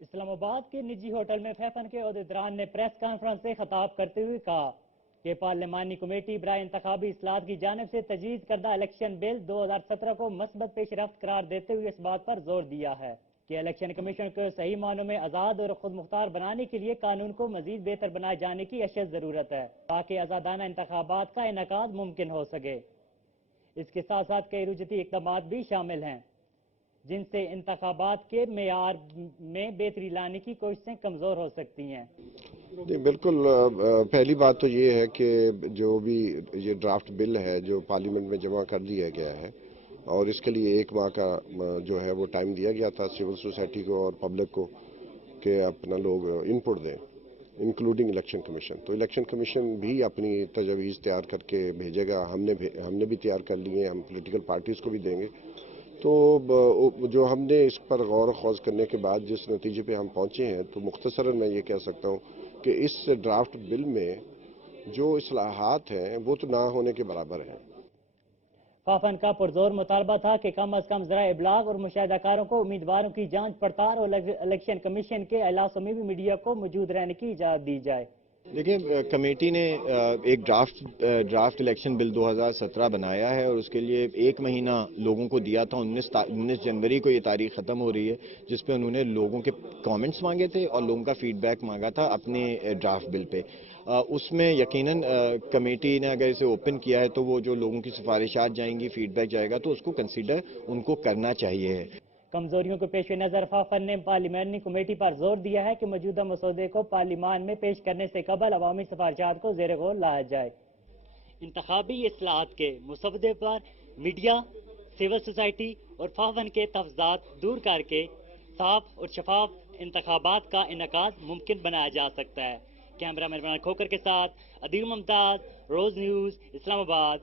اسلام آباد کے نجی ہوٹل میں فیفن کے عہدیداران نے پریس کانفرنس سے خطاب کرتے ہوئے کہا کہ پارلیمانی کمیٹی برائے انتخابی اصلاحات کی جانب سے تجویز کردہ الیکشن بل 2017 کو مثبت پیش رفت قرار دیتے ہوئے اس بات پر زور دیا ہے کہ الیکشن کمیشن کو صحیح معنوں میں آزاد اور خود مختار بنانے کے لیے قانون کو مزید بہتر بنائے جانے کی اشد ضرورت ہے تاکہ آزادانہ انتخابات کا انعقاد ممکن ہو سکے۔ اس کے ساتھ ساتھ کئی رجحانی اقدامات بھی شامل ہیں جن سے انتخابات کے معیار میں بہتری لانے کی کوششیں کمزور ہو سکتی ہیں۔ بالکل، پہلی بات تو یہ ہے کہ جو بھی یہ ڈرافٹ بل ہے جو پارلیمنٹ میں جمع کر دیا گیا ہے اور اس کے لیے 1 ماہ کا جو ہے وہ ٹائم دیا گیا تھا سول سوسائٹی کو اور پبلک کو کہ اپنا لوگ انپٹ دیں انکلوڈنگ الیکشن کمیشن۔ تو الیکشن کمیشن بھی اپنی تجاویز تیار کر کے بھیجے گا، ہم نے بھی تیار کر لی ہیں، ہم پولیٹیکل پارٹیز کو بھی دیں گے۔ تو جو ہم نے اس پر غور و خوض کرنے کے بعد جس نتیجے پہ ہم پہنچے ہیں تو مختصراً میں یہ کہہ سکتا ہوں کہ اس ڈرافٹ بل میں جو اصلاحات ہیں وہ تو نہ ہونے کے برابر ہیں۔ فافن کا پرزور مطالبہ تھا کہ کم از کم ذرائع ابلاغ اور مشاہدہ کاروں کو امیدواروں کی جانچ پڑتال اور الیکشن کمیشن کے اجلاسوں میں بھی میڈیا کو موجود رہنے کی اجازت دی جائے۔ دیکھیں، کمیٹی نے ایک ڈرافٹ الیکشن بل 2017 بنایا ہے اور اس کے لیے 1 مہینہ لوگوں کو دیا تھا۔ 19 جنوری کو یہ تاریخ ختم ہو رہی ہے جس پہ انہوں نے لوگوں کے کامنٹس مانگے تھے اور لوگوں کا فیڈ بیک مانگا تھا اپنے ڈرافٹ بل پہ۔ اس میں یقیناً کمیٹی نے اگر اسے اوپن کیا ہے تو وہ جو لوگوں کی سفارشات جائیں گی، فیڈ بیک جائے گا تو اس کو کنسیڈر ان کو کرنا چاہیے۔ کمزوریوں کے پیش نظر فافن نے پارلیمانی کمیٹی پر زور دیا ہے کہ موجودہ مسودے کو پارلیمان میں پیش کرنے سے قبل عوامی سفارشات کو زیر غور لایا جائے۔ انتخابی اصلاحات کے مسودے پر میڈیا، سول سوسائٹی اور فافن کے تحفظات دور کر کے صاف اور شفاف انتخابات کا انعقاد ممکن بنایا جا سکتا ہے۔ کیمرہ مین عمران کھوکر کے ساتھ عدیل ممتاز، روز نیوز، اسلام آباد۔